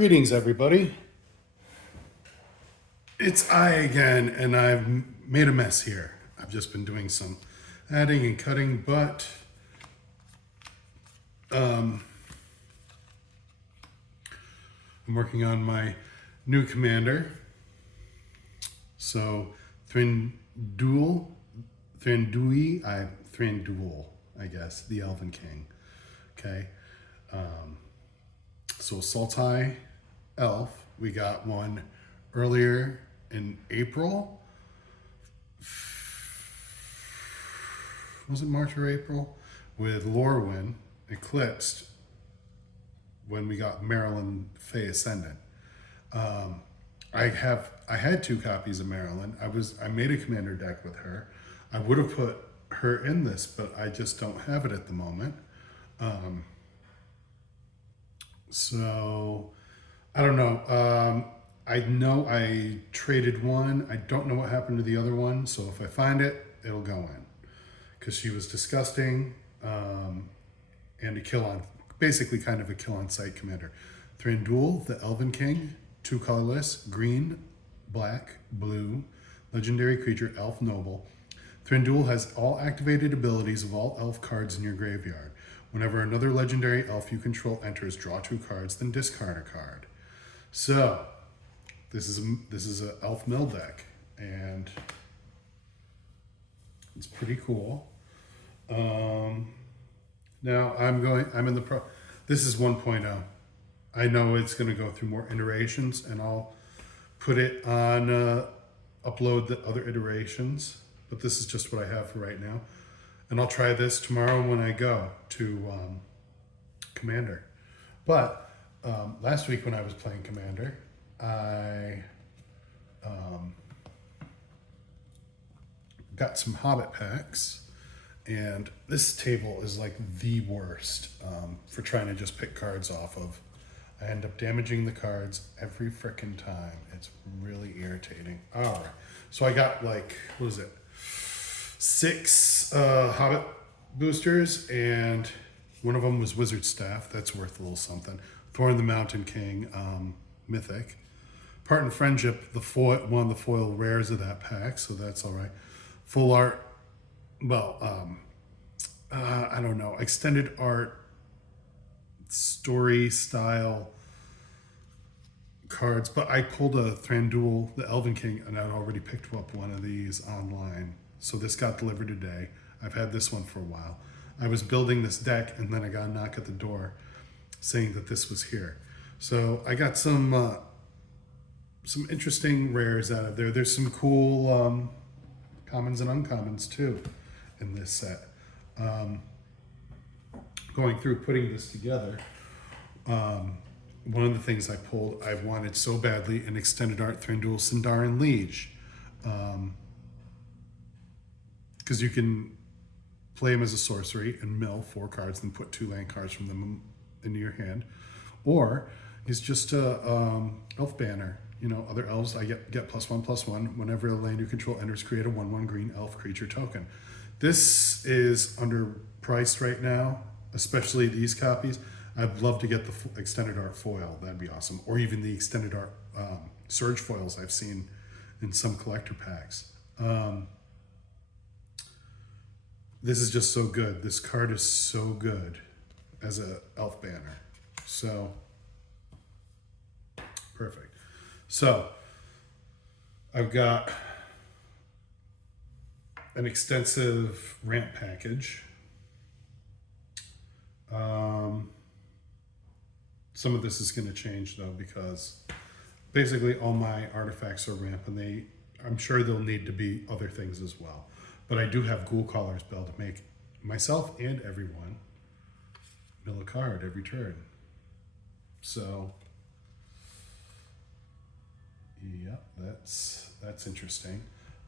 Greetings, everybody. It's I again, and I've made a mess here. I've just been doing some adding and cutting, but I'm working on my new commander. So Thranduil, I guess, the Elvenking. Okay. So Sultai Elf, we got one earlier in April. Was it March or April? With Lorwyn Eclipsed when we got Marilyn Fae Ascendant. I had 2 copies of Marilyn. I made a commander deck with her. I would have put her in this, but I just don't have it at the moment. So I don't know. I know I traded one. I don't know what happened to the other one. So if I find it, it'll go in, because she was disgusting, and a kill on, basically kind of a kill on sight commander. Thranduil, the Elvenking, 2 colorless, green, black, blue, legendary creature, elf noble. Thranduil has all activated abilities of all elf cards in your graveyard. Whenever another legendary elf you control enters, draw 2 cards, then discard a card. So this is a elf mill deck, and it's pretty cool. Now I'm in the this is 1.0. I know it's going to go through more iterations, and I'll put it on upload the other iterations, but this is just what I have for right now. And I'll try this tomorrow when I go to Commander. But last week when I was playing Commander, I got some Hobbit packs, and this table is like the worst for trying to just pick cards off of. I end up damaging the cards every frickin' time. It's really irritating. All right, so I got like, what is it? 6 Hobbit boosters, and one of them was Wizard Staff. That's worth a little something. Thorn the Mountain King, Mythic. Part and Friendship, one of the foil rares of that pack, so that's all right. Full art, well, I don't know, extended art, story style cards, but I pulled a Thranduil, the Elvenking, and I'd already picked up one of these online. So this got delivered today. I've had this one for a while. I was building this deck, and then I got a knock at the door saying that this was here. So I got some interesting rares out of there. There's some cool commons and uncommons too in this set. Going through putting this together, one of the things I pulled, I wanted so badly an extended art Thranduil Sindarin Liege. Because you can play him as a sorcery and mill 4 cards and put 2 land cards from them into your hand. Or he's just a elf banner. You know, other elves, I get +1/+1. Whenever a land you control enters, create a 1/1 green elf creature token. This is underpriced right now, especially these copies. I'd love to get the extended art foil. That'd be awesome. Or even the extended art surge foils I've seen in some collector packs. This is just so good. This card is so good as a elf banner. So, perfect. So, I've got an extensive ramp package. Some of this is going to change though, because basically all my artifacts are ramp, and I'm sure there'll need to be other things as well. But I do have Ghoul Caller's Bell to make myself and everyone mill a card every turn. So, yeah, that's interesting.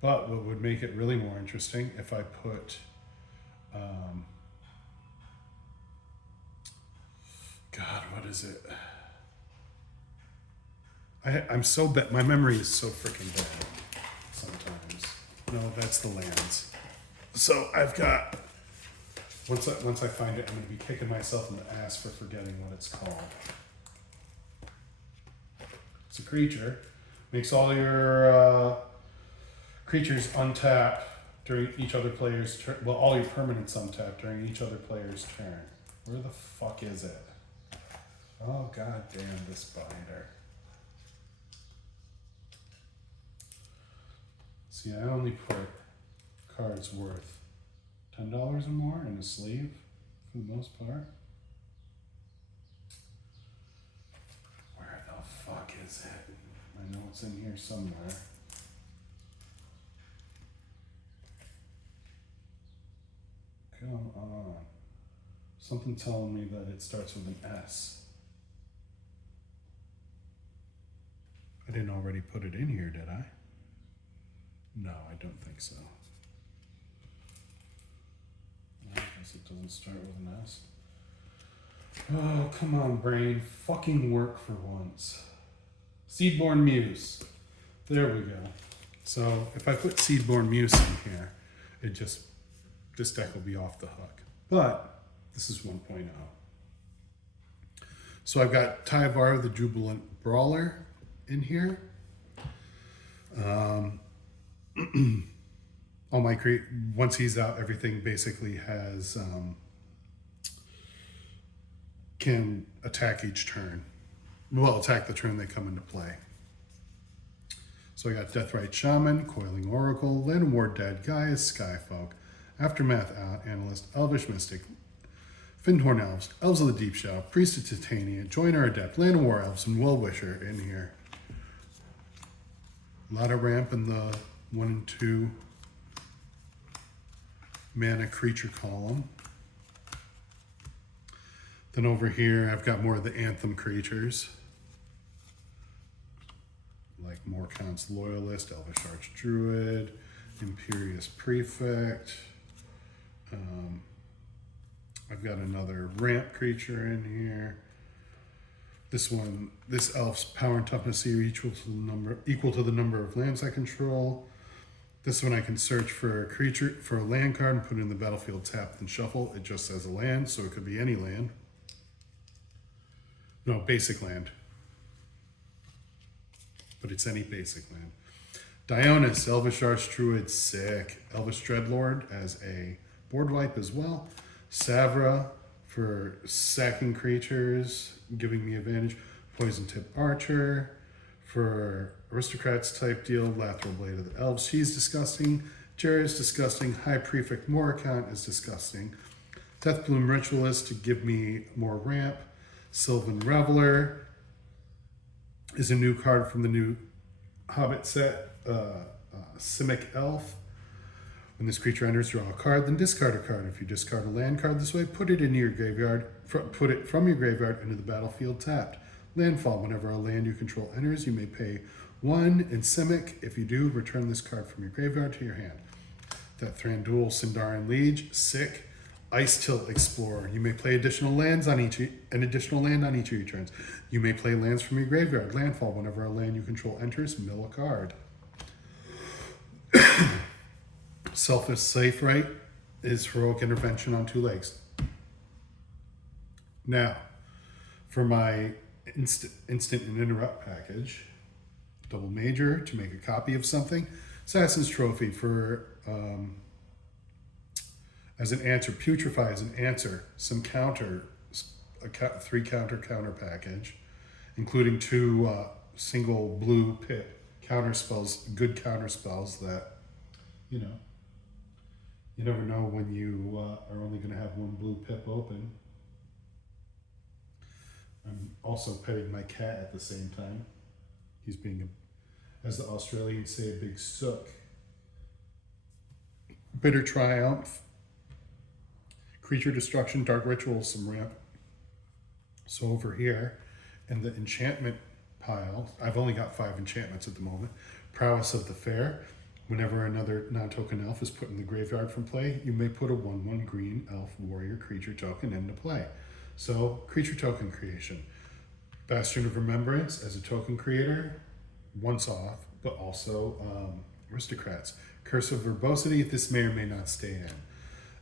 But what would make it really more interesting if I put, God, what is it? I'm so bad. My memory is so freaking bad sometimes. No, that's the lands. So I've got, once I find it, I'm going to be kicking myself in the ass for forgetting what it's called. It's a creature. Makes all your creatures untap during each other player's turn. Well, all your permanents untap during each other player's turn. Where the fuck is it? Oh, god damn this binder. See, I only put cards worth $10 or more in a sleeve for the most part. Where the fuck is it? I know it's in here somewhere. Come on. Something telling me that it starts with an S. I didn't already put it in here, did I? No, I don't think so. I guess it doesn't start with an S. Oh, come on, brain. Fucking work for once. Seedborn Muse. There we go. So if I put Seedborn Muse in here, this deck will be off the hook. But this is 1.0. So I've got Tyvar the Jubilant Brawler in here. All my once he's out, everything basically has can attack each turn. Well, attack the turn they come into play. So I got Deathrite Shaman, Coiling Oracle, Llanowar Dead, Gaius Skyfolk, Aftermath Analyst, Elvish Mystic, Fyndhorn Elves, Elves of the Deep Shadow, Priest of Titania, Joiner Adept, Llanowar Elves, and Well-Wisher in here. A lot of ramp in the 1 and 2 mana creature column. Then over here, I've got more of the Anthem creatures, like Morkant's Loyalist, Elvish Archdruid, Imperious Prefect. I've got another ramp creature in here. This elf's power and toughness are equal to the number of lands I control. This one I can search for a land card and put it in the battlefield, tap and shuffle. It just says a land, so it could be any land. No, basic land. But it's any basic land. Dionys, Elvish Archdruid, sick. Elvish Dreadlord as a board wipe as well. Savra for sacking creatures, giving me advantage. Poison Tip Archer for aristocrats type deal. Lateral Blade of the Elves, she's disgusting. Jerry is disgusting. High Prefect Morkant is disgusting. Deathbloom Ritualist to give me more ramp. Sylvan Reveler is a new card from the new Hobbit set. Simic Elf. When this creature enters, draw a card, then discard a card. If you discard a land card this way, put it into your graveyard. Put it from your graveyard into the battlefield tapped. Landfall. Whenever a land you control enters, you may pay 1 in Simic. If you do, return this card from your graveyard to your hand. That Thranduil Sindarin Liege, sick. Ice Tilt Explorer. You may play an additional land on each of your turns. You may play lands from your graveyard. Landfall. Whenever a land you control enters, mill a card. Selfish Safe Right is Heroic Intervention on 2 legs. Now, for my instant and interrupt package, double major to make a copy of something. Assassin's Trophy for as an answer. Putrefy as an answer. Some counter, a 3 counter package, including 2 single blue pit counter spells, good counter spells that, you know, you never know when you are only going to have 1 blue pip open. I'm also petting my cat at the same time. He's being, as the Australians say, a big sook. Bitter Triumph. Creature Destruction, Dark Rituals, some ramp. So over here, in the enchantment pile, I've only got 5 enchantments at the moment. Prowess of the Fair. Whenever another non-token elf is put in the graveyard from play, you may put a 1/1 green elf warrior creature token into play. So, creature token creation. Bastion of Remembrance as a token creator, once off, but also aristocrats. Curse of Verbosity, this may or may not stay in.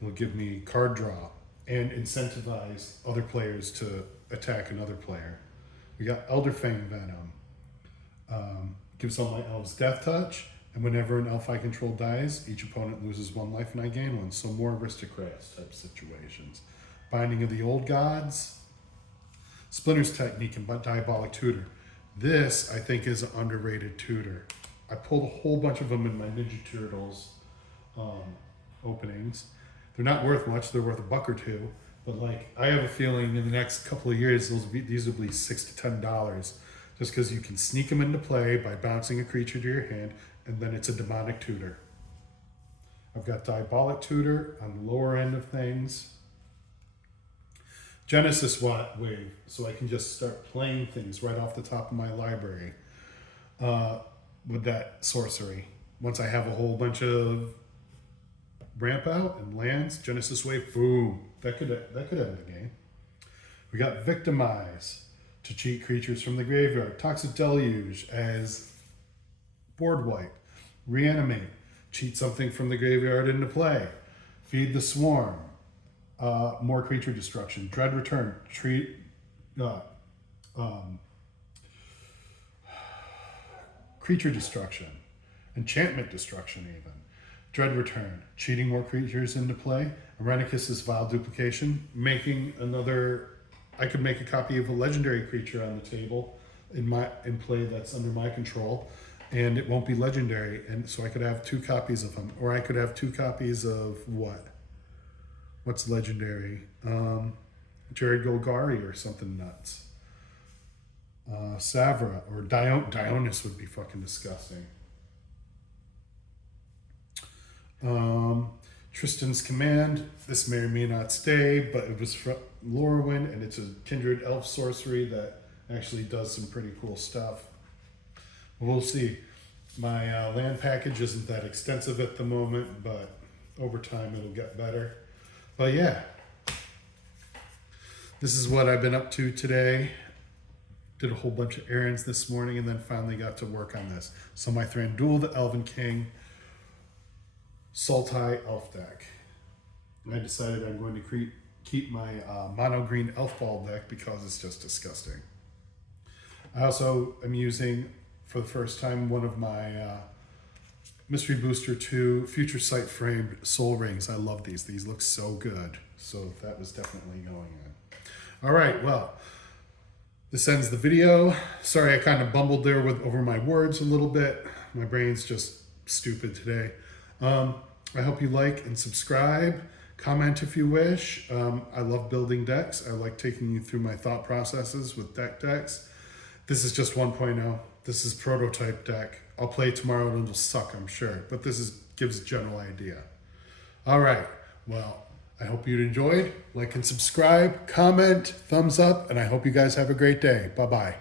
It'll give me card draw and incentivize other players to attack another player. We got Elderfang Venom. Gives all my elves death touch, and whenever an elf I control dies, each opponent loses 1 life and I gain 1. So more aristocrats type situations. Binding of the Old Gods, Splinter's Technique, and Diabolic Tutor. This, I think, is an underrated tutor. I pulled a whole bunch of them in my Ninja Turtles openings. They're not worth much. They're worth $1 or $2. But like, I have a feeling in the next couple of years, these will be $6 to $10, just because you can sneak them into play by bouncing a creature to your hand, and then it's a demonic tutor. I've got Diabolic Tutor on the lower end of things. Genesis Wave, so I can just start playing things right off the top of my library with that sorcery. Once I have a whole bunch of ramp out and lands, Genesis Wave, boom, that could end the game. We got Victimize to cheat creatures from the graveyard. Toxic Deluge as board wipe. Reanimate, cheat something from the graveyard into play. Feed the Swarm, more creature destruction. Dread Return, creature destruction. Enchantment destruction even. Dread Return, cheating more creatures into play. Arenicus's Vile Duplication, making another. I could make a copy of a legendary creature on the table in play that's under my control, and it won't be legendary, and so I could have 2 copies of them, or I could have 2 copies of what? What's legendary? Jared Golgari or something nuts. Savra or Dionys would be fucking disgusting. Tristan's Command. This may or may not stay, but it was from Lorwyn, and it's a kindred elf sorcery that actually does some pretty cool stuff. We'll see. My land package isn't that extensive at the moment, but over time it'll get better. But yeah, this is what I've been up to today. Did a whole bunch of errands this morning, and then finally got to work on this. So my Thranduil the Elvenking Sultai elf deck. And I decided I'm going to keep my mono green elf ball deck because it's just disgusting. I also am using, for the first time, one of my Mystery Booster 2 Future Sight framed soul rings. I love these. These look so good. So that was definitely going on. All right, well, this ends the video. Sorry, I kind of bumbled there over my words a little bit. My brain's just stupid today. I hope you like and subscribe. Comment if you wish. I love building decks. I like taking you through my thought processes with decks. This is just 1.0. This is prototype deck. I'll play tomorrow and it'll suck, I'm sure. But this gives a general idea. All right. Well, I hope you enjoyed. Like and subscribe, comment, thumbs up, and I hope you guys have a great day. Bye-bye.